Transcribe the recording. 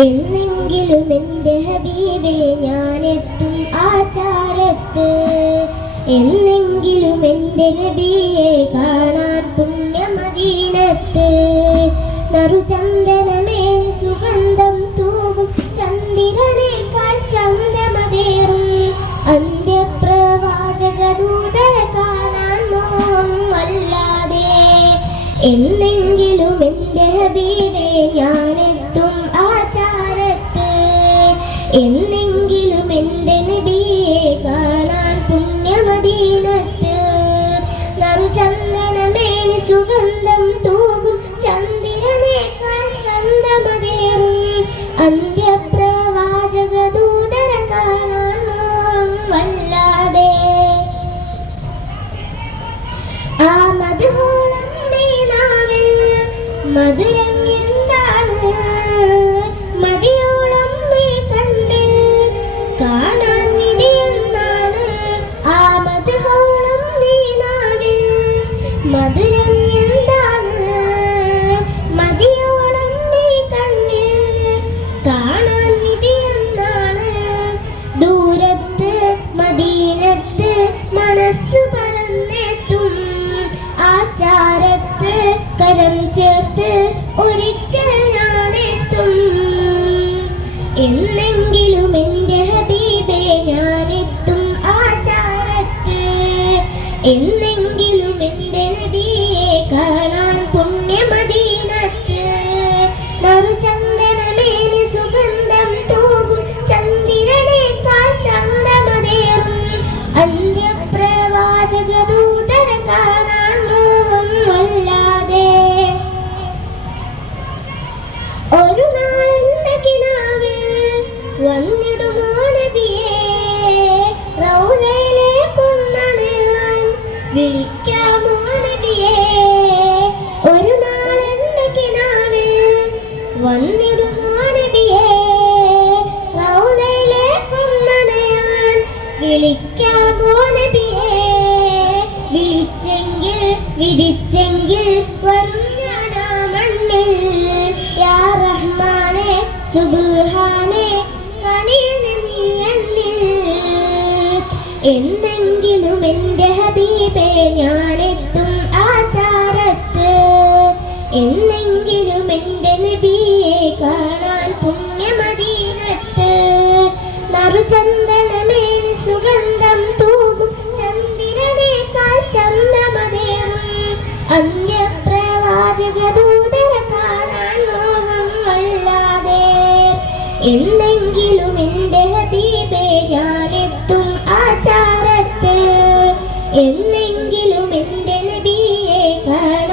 എന്നെങ്കിലും എന്റെ ഹബീബെ ഞാനെത്തും ആചാരത്ത്. എന്നെങ്കിലും എന്റെ നബിയെ കാണാൻ പുണ്യമദീനത്ത്. നറുചന്ദനമേ സുഗന്ധം തൂകും ചന്ദ്രനേക്കാൾ അന്ത്യപ്രവാചക ദൂതരെ കാണാൻ മോഹം അല്ലാതെ. എന്നെങ്കിലും എന്റെ ഹബീബെ ഞാനെത്തും ആചാരത്ത് എന്നെങ്കിലും എന്റെ നബിയെ കാണാൻ പുണ്യമദീനത്ത് നറുചന്ദനമേനി സുഗന്ധം തൂകും ചന്ദ്രനേക്കാൾ ചന്തമതേറും അന്ത്യപ്രവാചക ദൂതര കാണാൻ വല്ലാതെ. ആ മധുഹോളം മധുരം കരം ചേർത്ത് ഒരിക്കൽ ഞാനെത്തും. എന്നെങ്കിലും എന്റെ ഹബീബെ ഞാനെത്തും ആചാരത്ത്. എന്നെങ്കിലും വിളിക്കാമോ നബിയെ വിളിച്ചെങ്കിൽ വിധിച്ചെങ്കിൽ വരും ആ മണ്ണിൽ. യാ റഹ്മാനെ സുബ്ഹാനെ കനിയണ നീ എന്നിൽ. എന്നെങ്കിലും എന്റെ ഹബീബെ ഞാനെത്തും ആചാരത്ത്. എന്നെങ്കിലും എന്റെ നബിയെ കാണാൻ പുണ്യമദീനത്ത്. നറുചന്ദനമേനി സുഗന്ധം തൂകും. ചന്ദ്രനേക്കാൾ ചന്തമതേറും അന്ത്യപ്രവാചക ദൂതര കാണാൻ മോഹം വല്ലാതെ. എന്നെങ്കിലും എന്റെ ഹബീബെ ഞാനെത്തും ആചാരത്ത്. എന്നെങ്കിലും എന്റെ നബിയെ കാണാൻ